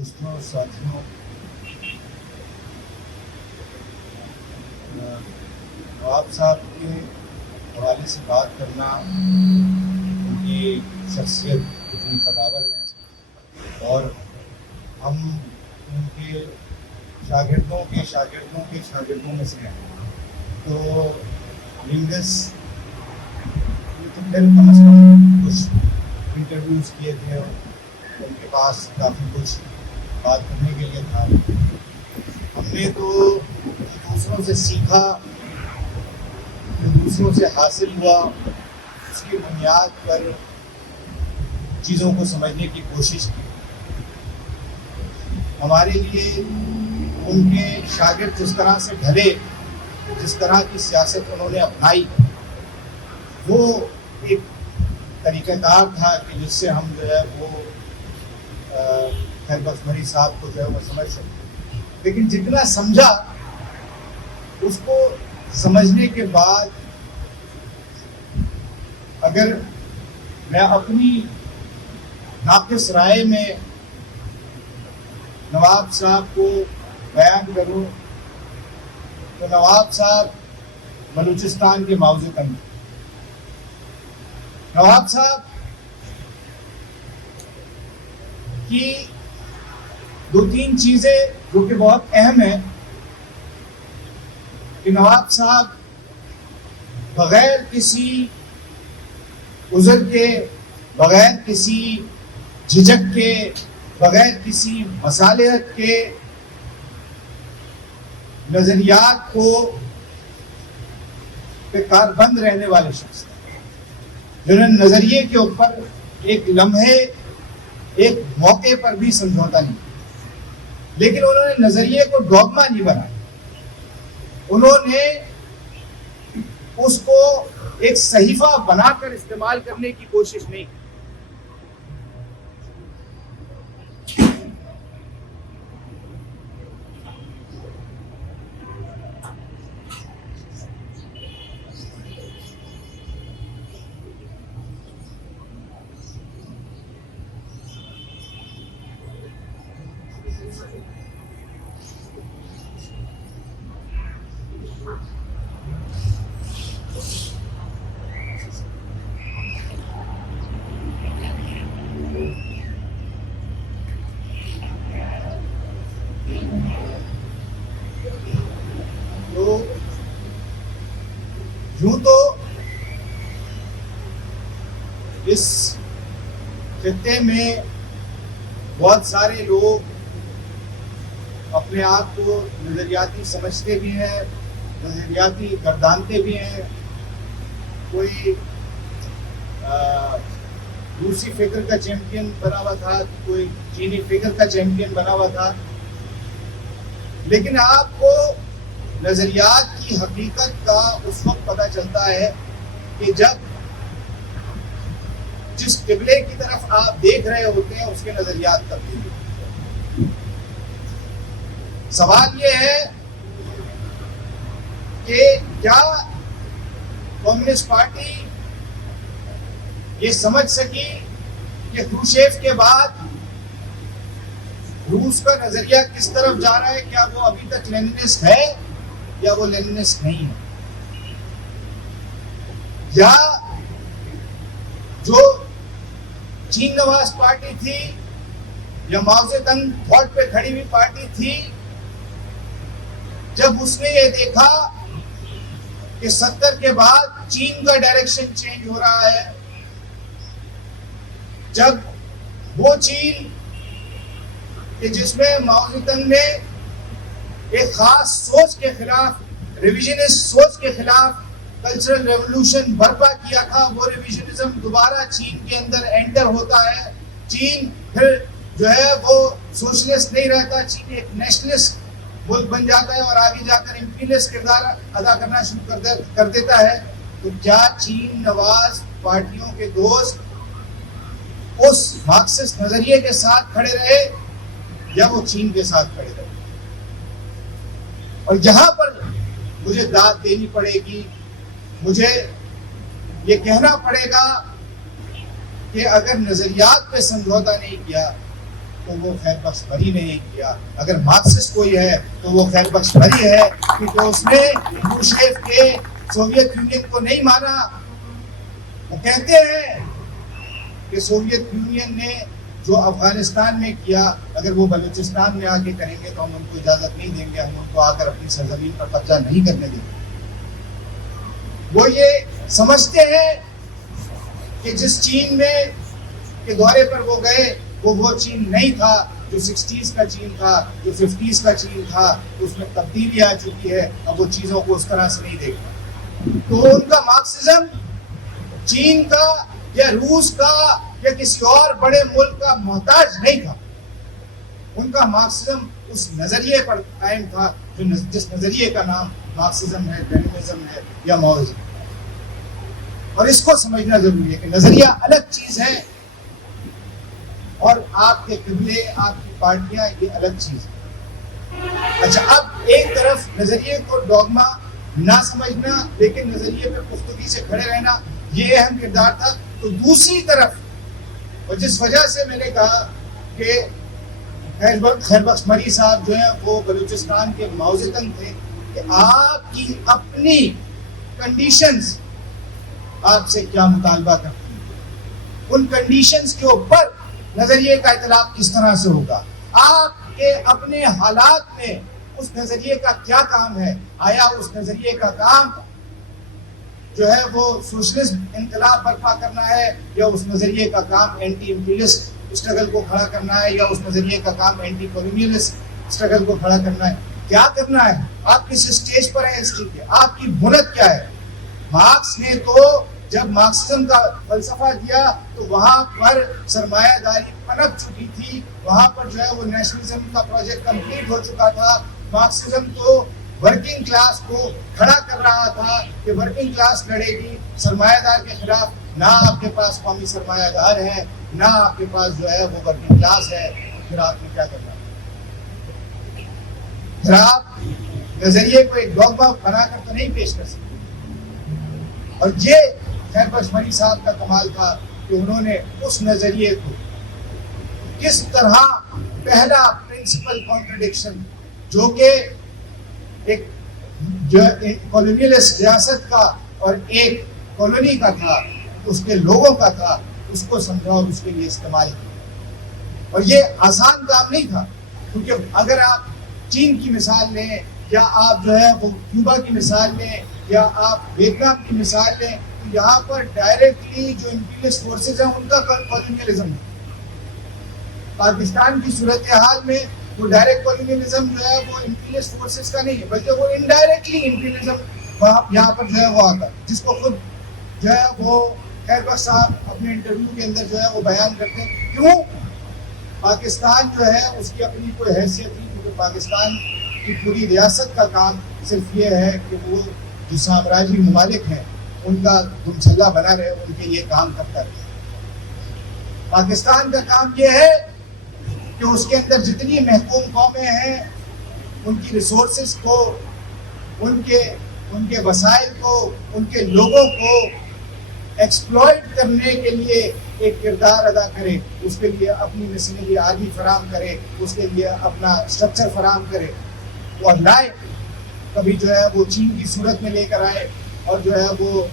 دوستوں ساتھیوں، نواب صاحب کے حوالے سے بات کرنا، ان کی شخصیت اتنی قداور ہے اور ہم ان کے شاگردوں میں سے ہیں، تو لنگس کم از کم کچھ انٹرویوز کیے تھے اور ان کے پاس کافی کچھ بات کرنے کے لیے تھا۔ ہم نے تو دوسروں سے سیکھا، دوسروں سے حاصل ہوا، اس کی بنیاد پر چیزوں کو سمجھنے کی کوشش کی۔ ہمارے لیے ان کے شاگرد جس طرح سے ڈھلے، جس طرح کی سیاست انہوں نے اپنائی، وہ ایک طریقہ کار تھا کہ جس سے ہم جو ہے وہ خیر بخش صاحب کو جو ہے وہ سمجھ سکتے۔ لیکن جتنا سمجھا، اس کو سمجھنے کے بعد اگر میں اپنی ناقص رائے میں نواب صاحب کو بیان کروں تو نواب صاحب بلوچستان کے معاوضہ تنگ۔ نواب صاحب کی دو تین چیزیں جو کہ بہت اہم ہیں کہ نواب صاحب بغیر کسی عذر کے، بغیر کسی جھجک کے، بغیر کسی مصالحت کے نظریات کو پہ کاربند رہنے والے شخص ہیں، جنہوں نے نظریے کے اوپر ایک لمحے، ایک موقع پر بھی سمجھوتا نہیں، لیکن انہوں نے نظریے کو ڈوگما نہیں بنایا، انہوں نے اس کو ایک صحیفہ بنا کر استعمال کرنے کی کوشش نہیں کی۔ یوں تو اس خطے میں بہت سارے لوگ اپنے آپ کو نظریاتی سمجھتے بھی ہیں، نظریاتی گردانتے بھی ہیں۔ کوئی روسی فکر کا چیمپئن بنا ہوا تھا، کوئی چینی فکر کا چیمپئن بنا ہوا تھا، لیکن آپ کو نظریات کی حقیقت کا اس وقت پتہ چلتا ہے کہ جب جس قبلے کی طرف آپ دیکھ رہے ہوتے ہیں اس کے نظریات تبدیل ہوتے ہیں۔ سوال یہ ہے کہ کیا کمیونسٹ پارٹی یہ سمجھ سکی کہ کروشچیف کے بعد روس کا نظریہ کس طرف جا رہا ہے؟ کیا وہ ابھی تک لیننسٹ ہے یا وہ لیننسٹ نہیں ہے؟ یا جو چین نواز پارٹی تھی یا ماؤ تنگ تھوٹ پہ کھڑی ہوئی پارٹی تھی، جب اس نے یہ دیکھا کہ 70 کے بعد چین کا ڈائریکشن چینج ہو رہا ہے، جب وہ چین کہ جس میں ماؤ تنگ نے ایک خاص سوچ کے خلاف، ریویژنسٹ سوچ کے خلاف کلچرل ریولوشن برپا کیا تھا، وہ ریویژنزم دوبارہ چین کے اندر انٹر ہوتا ہے۔ چین پھر جو ہے وہ سوشلسٹ نہیں رہتا، چین ایک نیشنلسٹ ملک بن جاتا ہے اور آگے جا کر امپیریلسٹ کردار ادا کرنا شروع کر دیتا ہے۔ تو کیا چین نواز پارٹیوں کے دوست اس مارکسسٹ نظریے کے ساتھ کھڑے رہے یا وہ چین کے ساتھ کھڑے رہے؟ اور یہاں پر مجھے داد دینی پڑے گی، مجھے یہ کہنا پڑے گا کہ اگر نظریات پہ سمجھوتا نہیں کیا تو وہ خیر بخش بری نے ہی کیا. اگر مارکسسٹ کوئی ہے تو وہ خیر بخش بری ہے, کیونکہ اس نے کروشچیف کے سوویت یونین کو نہیں مانا. وہ کہتے ہیں کہ سوویت یونین نے جو افغانستان میں کیا, اگر وہ بلوچستان میں آ کے کریں گے تو ہم ان کو اجازت نہیں دیں گے, ہم ان کو آ کر اپنی سرزمین پر قبضہ نہیں کرنے دیں گے. وہ یہ سمجھتے ہیں کہ جس چین میں کے دورے پر وہ گئے وہ چین نہیں تھا جو 60s کا چین تھا, جو 50s کا چین تھا. اس میں تبدیلی آ چکی ہے, اب وہ چیزوں کو اس طرح سے نہیں دیکھتا. تو ان کا مارکسزم چین کا یا روس کا یا کسی اور بڑے ملک کا محتاج نہیں تھا. ان کا مارکسزم اس نظریے پر قائم تھا جس نظریے کا نام مارکسزم ہے, لیننزم ہے یا ماؤزم. اور اس کو سمجھنا ضروری ہے کہ نظریہ الگ چیز ہے اور آپ کے قبلے, آپ کی پارٹیاں یہ الگ چیز ہے. اچھا, اب ایک طرف نظریے کو ڈوگما نہ سمجھنا لیکن نظریے پر پختگی سے کھڑے رہنا یہ اہم کردار تھا. تو دوسری طرف, اور جس وجہ سے میں نے کہا کہ خیر بخش مری صاحب جو ہیں وہ بلوچستان کے معوزتن تھے, کہ آپ کی اپنی کنڈیشنز آپ سے کیا مطالبہ کرتی ہیں, ان کنڈیشنز کے اوپر نظریے کا اطلاق کس طرح سے ہوگا. آپ کے اپنے حالات میں اس نظریے کا کیا کام ہے. آیا اس نظریے کا کام جو ہے وہ سوشلسٹ انقلاب برپا کرنا ہے, یا اس نظریے کا کام اینٹی امپیریلسٹ اسٹرگل کو کھڑا کرنا ہے, یا اس نظریے کا کام اینٹی کولونیلسٹ اسٹرگل کو کھڑا کرنا ہے. کیا کرنا ہے؟ آپ کس اسٹیج پر ہیں ہسٹری کے, آپ کی بنیاد کیا ہے. مارکس نے تو جب مارکسزم کا فلسفہ دیا تو وہاں پر سرمایہ داری پنپ چکی تھی, وہاں پر جو ہے وہ نیشنلزم کا پروجیکٹ کمپلیٹ ہو چکا تھا. مارکسزم تو ورکنگ کلاس کو کھڑا کر رہا تھا کہ ورکنگ کلاس لڑے گی سرمایہ دار کے خلاف. نہ آپ کے پاس قومی سرمایہ دار ہے, نہ آپ کے پاس جو ہے وہ ورکنگ کلاس ہے. پھر آپ نے کیا کرنا؟ پھر آپ نظریے کو ایک ڈوگما بنا کر تو نہیں پیش کر سکتے. اور یہ خیر بخش مری صاحب کا کمال تھا کہ انہوں نے اس نظریے کو کس طرح پہلا پرنسپل کانٹرڈکشن جو کہ ایک جو کولونیلسٹ ریاست کا اور ایک کالونی کا تھا, اس کے لوگوں کا تھا, اس کو سمجھا اور اس کے لیے استعمال کیا. اور یہ آسان کام نہیں تھا, کیونکہ اگر آپ چین کی مثال لیں, یا آپ جو ہے وہ کیوبا کی مثال لیں, یا آپ ویتنام کی مثال لیں, تو یہاں پر ڈائریکٹلی جو امپیریلسٹ فورسز ہیں ان کا کالونیلزم ہے. پاکستان کی صورتحال میں وہ ڈائریکٹ کالونیلزم جو ہے وہ امپیریلسٹ فورسز کا نہیں ہے, بلکہ وہ انڈائریکٹلی امپیریلزم یہاں پر جو ہے وہ آتا ہے, جس کو خود جو ہے وہ خیر بخش صاحب اپنے انٹرویو کے اندر جو ہے وہ بیان کرتے ہیں. کیوں پاکستان جو ہے اس کی اپنی کوئی حیثیت نہیں, کیونکہ پاکستان کی پوری ریاست کا کام صرف یہ ہے کہ وہ جو سامراجی ممالک ہیں ان کا دمچھلا بنا رہے, ان کے لیے کام کرتا رہے. پاکستان کا کام یہ ہے کہ اس کے اندر جتنی محکوم قومیں ہیں ان کی ریسورسز کو, ان کے وسائل کو, ان کے لوگوں کو ایکسپلوئٹ کرنے کے لیے ایک کردار ادا کرے, اس کے لیے اپنی مشینری آدمی فراہم کرے, اس کے لیے اپنا اسٹرکچر فراہم کرے اور لائے. کبھی جو ہے وہ چین کی صورت میں لے کر آئے اور جو ہے وہ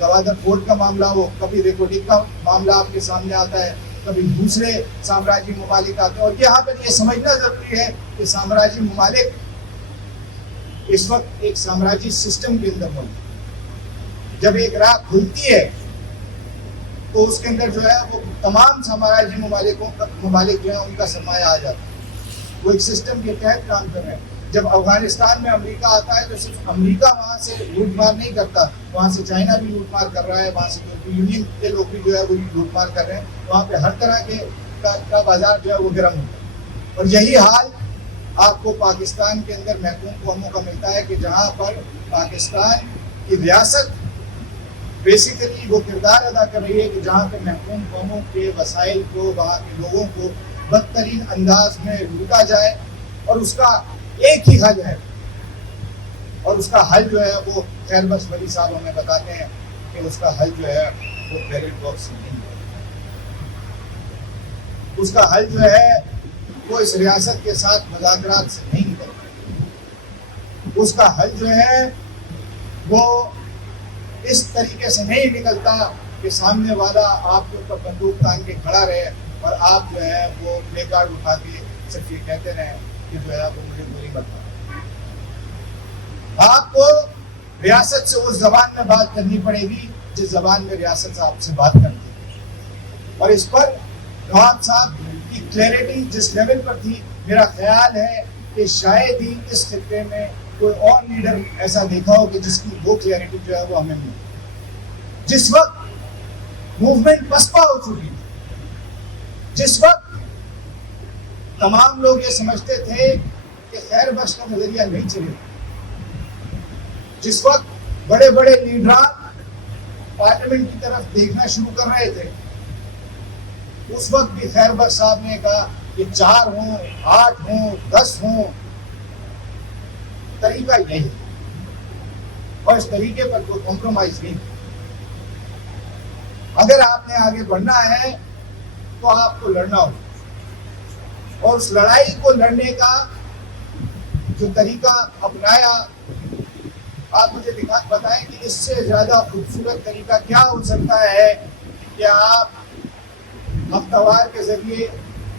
گوادر فورٹ کا معاملہ ہو, کبھی ریکوٹک کا معاملہ آپ کے سامنے آتا ہے, کبھی دوسرے سامراجی ممالک آتے ہیں. اور یہاں پر یہ سمجھنا ضروری ہے کہ سامراجی ممالک اس وقت ایک سامراجی سسٹم کے اندر موجود ہے. جب ایک راہ کھلتی ہے تو اس کے اندر جو ہے وہ تمام سامراجی ممالک جو ہیں ان کا سرمایہ آ جاتا ہے. وہ ایک سسٹم کے تحت کام کر رہے ہیں. جب افغانستان میں امریکہ آتا ہے تو صرف امریکہ وہاں سے لوٹ مار نہیں کرتا, وہاں سے چائنا بھی لوٹ مار کر رہا ہے, وہاں سے یورپی یونین کے لوگ بھی جو ہے وہ لوٹ مار کر رہے ہیں. وہاں پہ ہر طرح کے کا بازار جو ہے وہ گرم ہوتا ہے. اور یہی حال آپ کو پاکستان کے اندر محکوم قوموں کا ملتا ہے کہ جہاں پر پاکستان کی ریاست بیسیکلی وہ کردار ادا کر رہی ہے کہ جہاں پہ محکوم قوموں کے وسائل کو, وہاں کے لوگوں کو بدترین انداز میں لوٹا جائے. اور اس کا ایک ہی حل ہے, اور اس کا حل جو ہے وہ خیر بخش مری صاحب ہمیں بتاتے ہیں کہ اس کا حل جو ہے وہ بیلٹ باکس نہیں ہے. اس کا حل جو ہے وہ اس ریاست کے ساتھ مذاکرات سے نہیں نکلتا. اس کا حل جو ہے وہ اس طریقے سے نہیں نکلتا کہ سامنے والا آپ کے اوپر بندوق تان کے کھڑا رہے اور آپ جو ہے وہ پلے کارڈ اٹھا کے صرف یہ کہتے رہیں کہ جو ہے وہ مجھے گولی مت مارو. آپ کو ریاست سے اس زبان میں بات کرنی پڑے گی جس زبان میں ریاست آپ سے بات کرتی ہے. اور اس پر نواب صاحب کی کلیئرٹی جس لیول پر تھی, میرا خیال ہے کہ شاید ہی اس خطے میں کوئی اور لیڈر ایسا دیکھا ہو کہ جس کی وہ کلیئرٹی جو ہے وہ ہمیں ملی. جس وقت موومنٹ پسپا ہو چکی تھی, جس وقت تمام لوگ یہ سمجھتے تھے کہ خیر بخش کا نظریہ نہیں چلے گا, جس وقت بڑے بڑے لیڈران پارلیمنٹ کی طرف دیکھنا شروع کر رہے تھے, اس وقت بھی خیر بخش صاحب نے کہا کہ 4 ہوں 8 ہوں 10 ہوں, طریقہ یہی اور اس طریقے پر کوئی کمپرومائز نہیں. اگر آپ نے آگے بڑھنا ہے تو آپ کو لڑنا ہوگا, اور اس لڑائی کو لڑنے کا جو طریقہ اپنایا, آپ مجھے بتائیں کہ اس سے زیادہ خوبصورت طریقہ کیا ہو سکتا ہے کہ آپ ہفتوار کے ذریعے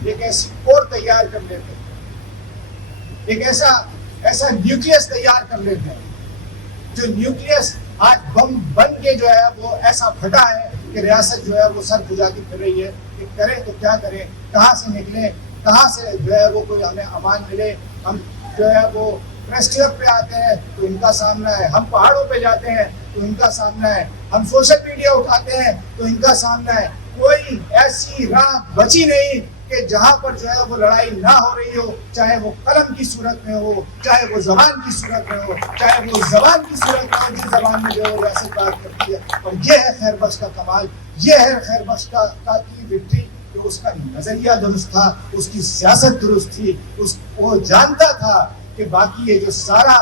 ایک ایسی کور تیار کر لیتے ہیں, ایک ایسا نیوکلیس تیار کر لیتے ہیں جو نیوکلیس آج بم بن کے جو ہے وہ ایسا پھٹا ہے کہ ریاست جو ہے وہ سر کھجا کے پھر رہی ہے کہ کریں تو کیا کریں, کہاں سے نکلیں, کہاں سے جو ہے وہ کوئی ہمیں امان ملے. ہم جو ہے وہ پریس کلب پہ آتے ہیں تو ان کا سامنا ہے, ہم پہاڑوں پہ جاتے ہیں تو ان کا سامنا ہے, ہم سوشل میڈیا اٹھاتے ہیں تو ان کا سامنا ہے. کوئی ایسی راہ بچی نہیں کہ جہاں پر جو ہے وہ لڑائی نہ ہو رہی ہو, چاہے وہ قلم کی صورت میں ہو, چاہے وہ زبان کی صورت میں ہو, چاہے وہ زبان کی صورت میں ہو جس زبان میں جو ہے وہ ریاست بات کرتی ہے. اور یہ ہے خیر بخش کا کمال, یہ ہے خیر بخش کا کی وکٹری کہ اس کا نظریہ درست تھا, اس کی سیاست درست تھی, وہ جانتا تھا کہ باقی یہ جو سارا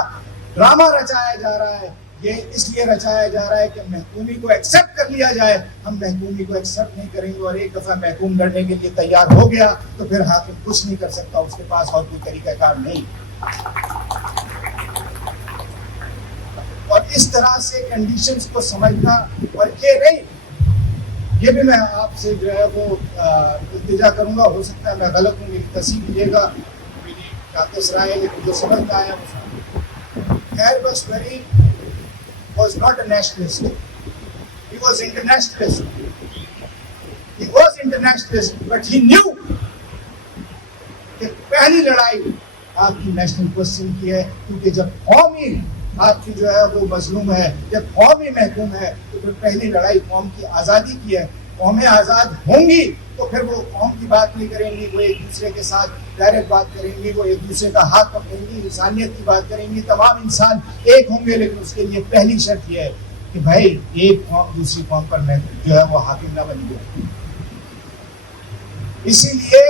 ڈرامہ رچایا جا رہا ہے یہ اس لیے رچایا جا رہا ہے کہ محکومی کو ایکسیپٹ کر لیا جائے. ہم محکومی کو ایکسیپٹ نہیں کریں گے, اور ایک دفعہ محکوم لڑنے کے لیے تیار ہو گیا تو پھر حاکم کچھ نہیں کر سکتا, اس کے پاس اور کوئی طریقہ کار نہیں. اور اس طرح سے کنڈیشنز کو سمجھنا, اور یہ نہیں, یہ بھی میں آپ سے جو ہے وہ التجا کروں گا, ہو سکتا ہے میں غلط ہوں, میری تصحیح کیجیے گا, میری کاتس رائے, لیکن جو سمجھتا ہے وہ خیر بخش غریب was not a nationalist. He was internationalist. He was internationalist, but he knew کہ پہلی لڑائی آپ کی نیشنل کوسچن کی ہے, کیونکہ جب قوم ہی آپ کی جو ہے وہ مظلوم ہے, جب قوم ہی محکوم ہے, تو پھر پہلی لڑائی قوم کی آزادی کی ہے. قومیں آزاد ہوں گی تو پھر وہ قوم کی بات نہیں کریں گی, وہ ایک دوسرے کے ساتھ ڈائریکٹ بات کریں گی, وہ ایک دوسرے کا ہاتھ پکڑیں گی, انسانیت کی بات کریں گی, تمام انسان ایک ہوں گے. لیکن اس کے لیے پہلی شرط یہ ہے کہ بھائی ایک قوم دوسری قوم پر میں جو ہے وہ حاکم نہ بنی گئی. اسی لیے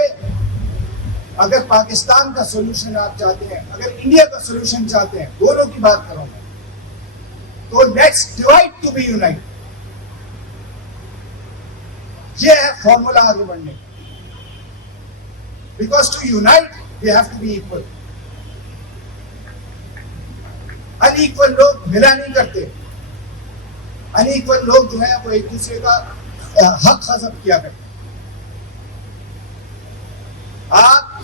اگر پاکستان کا سولوشن آپ چاہتے ہیں, اگر انڈیا کا سولوشن چاہتے ہیں, دونوں کی بات کروں میں, تو let's divide to be unite. یہ ہے فارمولا آگے بڑھنے کا. Because to unite we have to be equal. Unequal لوگ ملا نہیں کرتے, ان ایکول لوگ جو ہے وہ ایک دوسرے کا حق حسب کیا کرتے. آپ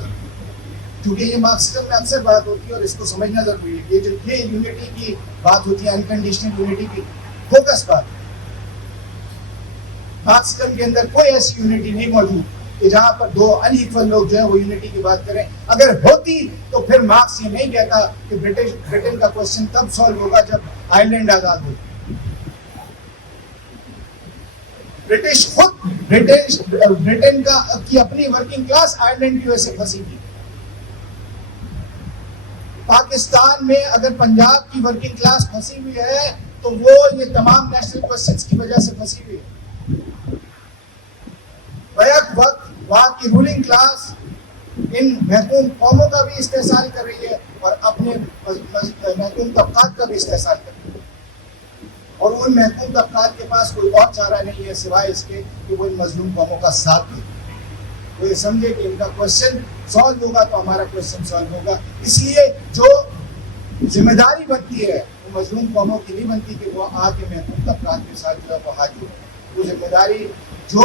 کیونکہ یہ مارکسزم میں اکثر بات ہوتی ہے اور اس کو سمجھنا ضروری ہے, یہ جو یہ یونٹی کی بات ہوتی ہے, انکنڈیشنل یونٹی کی فوکس بات, مارکسزم کے اندر کوئی ایسی یونٹی نہیں موجود کہ جہاں پر دو ان ایکول لوگ جو ہے وہ یونٹی کی بات کریں. اگر ہوتی تو پھر مارکس یہ نہیں کہتا کہ برٹن کا کوشچن تب سالو ہوگا جب آئرلینڈ آزاد ہو. برٹش خود برٹن کی اپنی ورکنگ کلاس آئرلینڈ کی وجہ سے پھنسی تھی. پاکستان میں اگر پنجاب کی ورکنگ کلاس پھنسی ہوئی ہے تو وہ یہ تمام نیشنل کوسچنز کی وجہ سے پھنسی ہوئی ہے. بیک وقت وہاں کی رولنگ کلاس ان محکوم قوموں کا بھی استحصال کر رہی ہے اور اپنے محکوم طبقات کا بھی استحصال کر رہی ہے. اور ان محکوم طبقات کے پاس کوئی اور چارہ نہیں ہے سوائے اس کے کہ وہ ان مظلوم قوموں کا ساتھ دیں. وہ یہ سمجھے کہ ان کا کوشچن سالو ہوگا تو ہمارا کوشچن سالو ہوگا. اس لیے جو ذمہ داری بنتی ہے وہ مظلوم قوموں کی نہیں بنتی کہ وہ آ کے محکوم طبقات کے ساتھ جو ہے وہ حاضر ہو. وہ ذمہ داری جو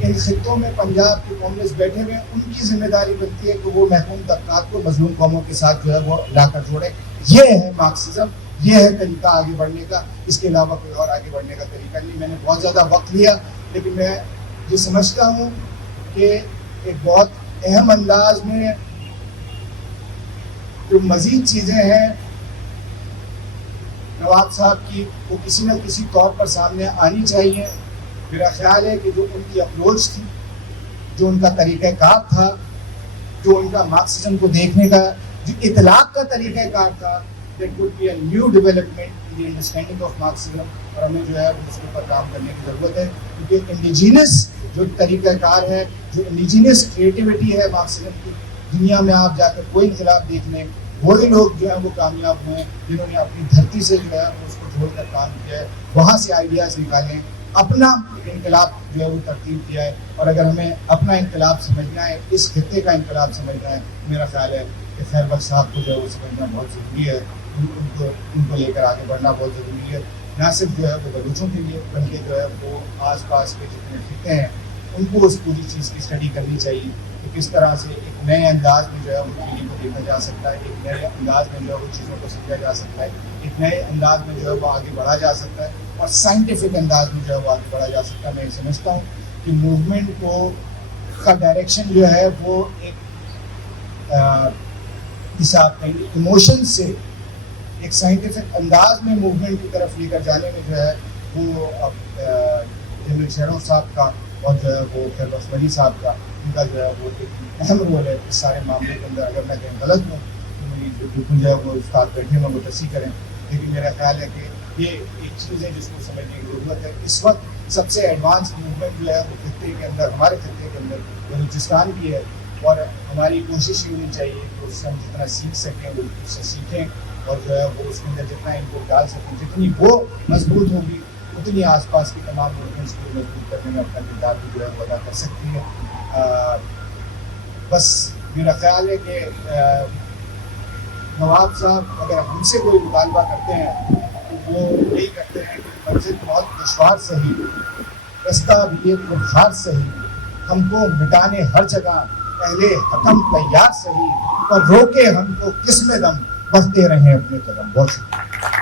ان خطوں میں پنجاب کے کانگریس بیٹھے ہوئے ہیں ان کی ذمہ داری بنتی ہے کہ وہ محکوم طبقات کو مظلوم قوموں کے ساتھ جو ہے وہ لا کر جوڑے. یہ ہے مارکسزم, یہ ہے طریقہ آگے بڑھنے کا. اس کے علاوہ کوئی اور آگے بڑھنے کا طریقہ نہیں. میں نے بہت زیادہ وقت لیا, لیکن میں یہ سمجھتا ہوں کہ ایک بہت اہم انداز میں جو مزید چیزیں ہیں نواب صاحب کی وہ کسی نہ کسی طور پر سامنے آنی چاہیے. میرا خیال ہے کہ جو ان کی اپروچ تھی, جو ان کا طریقہ کار تھا, جو ان کا مارکسزم کو دیکھنے کا جو اطلاق کا طریقہ کار تھا, that would be a new development in the understanding of Marxism. اور ہمیں جو ہے اس کے اوپر کام کرنے کی ضرورت ہے, کیونکہ انڈیجینس جو طریقہ کار ہے, جو انڈیجینس کریٹیوٹی ہے مارکسزم کی, دنیا میں آپ جا کر کوئی انقلاب دیکھ لیں, وہی لوگ جو ہیں وہ کامیاب ہوئے جنہوں نے اپنی دھرتی سے جو ہے اس کو چھوڑ کر کام کیا ہے, وہاں سے آئیڈیاز نکالیں, اپنا انقلاب جو ہے وہ ترتیب کیا ہے. اور اگر ہمیں اپنا انقلاب سمجھنا ہے, اس خطے کا انقلاب سمجھنا ہے, میرا خیال ہے کہ خیر بخش صاحب کو جو ہے وہ سمجھنا بہت ضروری ہے. ان کو لے کر آگے بڑھنا بہت ضروری ہے, نہ صرف جو ہے وہ بلوچوں کے لیے بلکہ جو ہے وہ آس پاس کے جتنے خطے ہیں ان کو اس پوری چیز کی اسٹڈی کرنی چاہیے کہ کس طرح سے ایک نئے انداز میں جو ہے وہ چیزوں کو دیکھا جا سکتا ہے, ایک نئے انداز میں جو ہے وہ چیزوں کو سمجھا جا سکتا ہے, ایک نئے انداز میں جو ہے وہ آگے بڑھا جا سکتا ہے, اور سائنٹیفک انداز میں جو ہے وہ آگے بڑھا جا سکتا ہے. میں سمجھتا ہوں کہ موومنٹ کو کا ڈائریکشن جو ہے وہ ایک حساب کا ایموشن سے ایک سائنٹیفک انداز میں موومنٹ کی طرف لے کر جانے میں جو ہے وہ اب جنرل شہروں صاحب کا اور جو ہے وہ خیر بخش ولی صاحب کا ان کا جو ہے وہ ایک اہم رول ہے اس سارے معاملے کے اندر. اگر میں کہیں غلط ہوں تو میری بالکل جو ہے وہ استاد بیٹھے میں وہ تصحیح کریں, لیکن میرا خیال ہے کہ یہ ایک چیز ہے جس کو سمجھنے کی ضرورت ہے. اس وقت سب سے ایڈوانس موومنٹ جو ہے وہ خطے کے اندر, ہمارے خطے کے اندر بلوچستان کی ہے, اور ہماری کوشش یہ ہونی چاہیے کہ اس سے ہم جتنا سیکھ سکیں وہ اس سے سیکھیں, اور جو ہے وہ اس کے اندر جتنا ان کو ڈال سکیں, جتنی وہ مضبوط ہوگی اتنی آس پاس کی تمام موومنٹس کو مضبوط کرنے میں اپنا کردار بھی جو ہے وہ ادا کر سکتی ہے. بس میرا خیال ہے کہ نواب صاحب اگر ہم سے کوئی مطالبہ کرتے ہیں تو وہ یہی کرتے ہیں کہ منزل بہت دشوار سہی, رستہ بھی ایک پرخار سہی, ہم کو مٹانے ہر جگہ پہلے حکم تیار سہی, پر روکے ہم کو کس میں دم, بڑھتے رہیں اپنے قدم. بہت شکریہ.